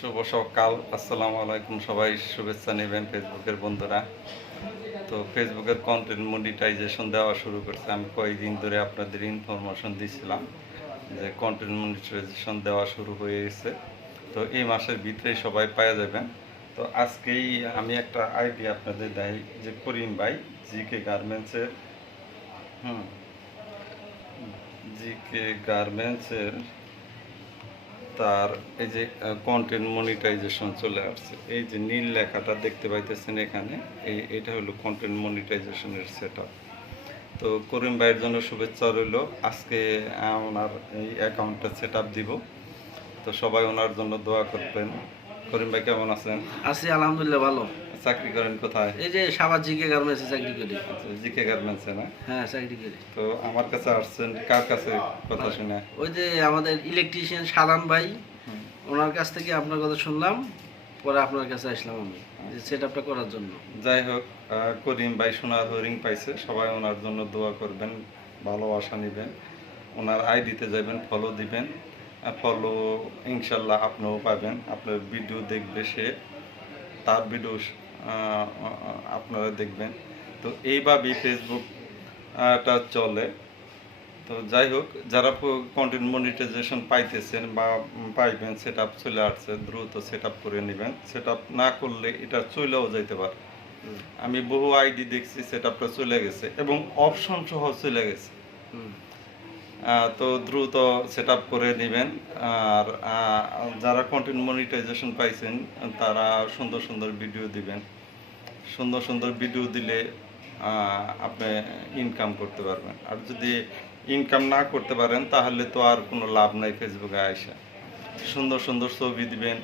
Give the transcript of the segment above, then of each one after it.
শুভ সকাল। আসসালামু আলাইকুম সবাই। শুভেচ্ছা নেবেন ফেসবুকের বন্ধুরা। তো ফেসবুকের কন্টেন্ট মনিটাইজেশন দেওয়া শুরু করছে। আমি কয়েকদিন ধরে আপনাদের ইনফরমেশন দিছিলাম যে কন্টেন্ট মনিটাইজেশন দেওয়া শুরু হয়ে গেছে। তো এই মাসের ভিতরেই সবাই পাওয়া যাবেন। তো আজকেই আমি একটা আইডিয়া আপনাদের দেয় যে করিম ভাই জিকে গার্মেন্টসের হুম জিকে গার্মেন্টসের তার এই যে কন্টেন্ট মনিটাইজেশন চলে আসছে। এই যে নীল লেখাটা দেখতে পাইতেছেন এখানে, এই, এটা হলো কন্টেন্ট মনিটাইজেশনের সেট তো করিম ভাইয়ের জন্য শুভেচ্ছা রইল। আজকে ওনার এই অ্যাকাউন্টটা সেট দিব। তো সবাই ওনার জন্য দোয়া করবেন। করিম ভাই কেমন আছেন? আছি আলহামদুলিল্লাহ ভালো। চাকরি করেন কোথায়? এই যে সাবার জিকে গার্মেন্টসে চাকরি করি। জিকে গার্মেন্টসে না? হ্যাঁ চাকরি করি। তো আমার কাছে আসছেন কার কাছে? কথা শুনে। ওই যে আমাদের ইলেকট্রিশিয়ান সালাম ভাই ওনার কাছ থেকে আপনার কথা শুনলাম পরে আপনার কাছে আসলাম আমি যে সেট আপটা করার জন্য। যাই হোক করিম ভাই সোনার হরিং পাইছে সবাই ওনার জন্য দোয়া করবেন ভালোবাসা নেবেন ওনার আইডিতে যাবেন ফলো দিবেন। ফলো ইনশাল্লাহ আপনিও পাবেন। আপনার ভিডিও দেখবে সে তার ভিডিও আপনারা দেখবেন। তো এইভাবেই ফেসবুক আহ, টা চলে। তো যাই হোক যারা কন্টেন্ট মনিটাইজেশন পাইতেছেন বা পাইবেন সেট আপ চলে আসছে দ্রুত সেট আপ করে নেবেন। সেট আপ না করলে এটা চলেও যাইতে পারে। আমি বহু আইডি দেখছি সেট আপটা চলে গেছে এবং অপশন সহ চলে গেছে। তো দ্রুত সেট করে নেবেন। আর যারা কন্টেন্ট মনিটাইজেশন পাইছেন, তারা সুন্দর সুন্দর ভিডিও দিবেন। সুন্দর সুন্দর ভিডিও দিলে আপনি ইনকাম করতে পারবেন। আর যদি ইনকাম না করতে পারেন, তাহলে তো আর কোনো লাভ নাই ফেসবুকে আইসা। সুন্দর সুন্দর ছবি দিবেন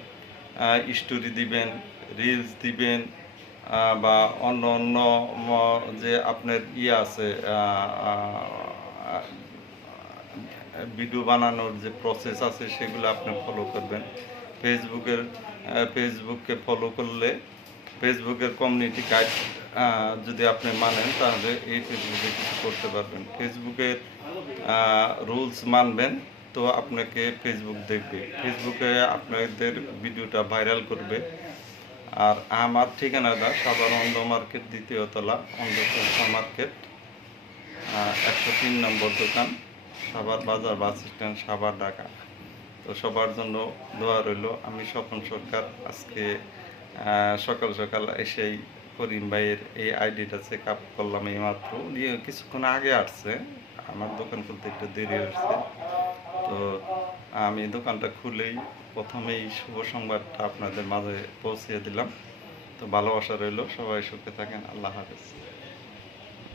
স্টোরি দিবেন রিলস দিবেন বা অন্য অন্য যে আপনার ইয়ে আছে ভিডিও বানানোর যে প্রসেস আছে, সেগুলো আপনি ফলো করবেন। ফেসবুকের ফেসবুককে ফলো করলে ফেসবুকের কমিউনিটি গাইড যদি আপনি মানেন, তাহলে এই ফেসবুকে কিছু করতে পারবেন। ফেসবুকের রুলস মানবেন, তো আপনাকে ফেসবুক দেখবে। ফেসবুকে আপনাদের ভিডিওটা ভাইরাল করবে। আর আমার ঠিকানাটা সাধারণ অন্ধ মার্কেট দ্বিতীয়তলা অন্ধ মার্কেট একশো তিন নম্বর দোকান। সাভার বাজার, বাস স্ট্যান্ড, সাভার ঢাকা। তো সবার জন্য দোয়া রইল। আমি স্বপন সরকার, আজকে সকাল সকাল এসেই করিম ভাইয়ের এই আইডিটা চেক আপ করলাম এই মাত্র উনি কিছুক্ষণ আগে আসছে। আমার দোকান খুলতে একটু দেরি হচ্ছে তো আমি দোকানটা খুলেই প্রথমেই শুভ সংবাদটা আপনাদের মাঝে পৌঁছে দিলাম। তো ভালোবাসা রইল। সবাই সুখে থাকেন। আল্লাহ হাফেজ।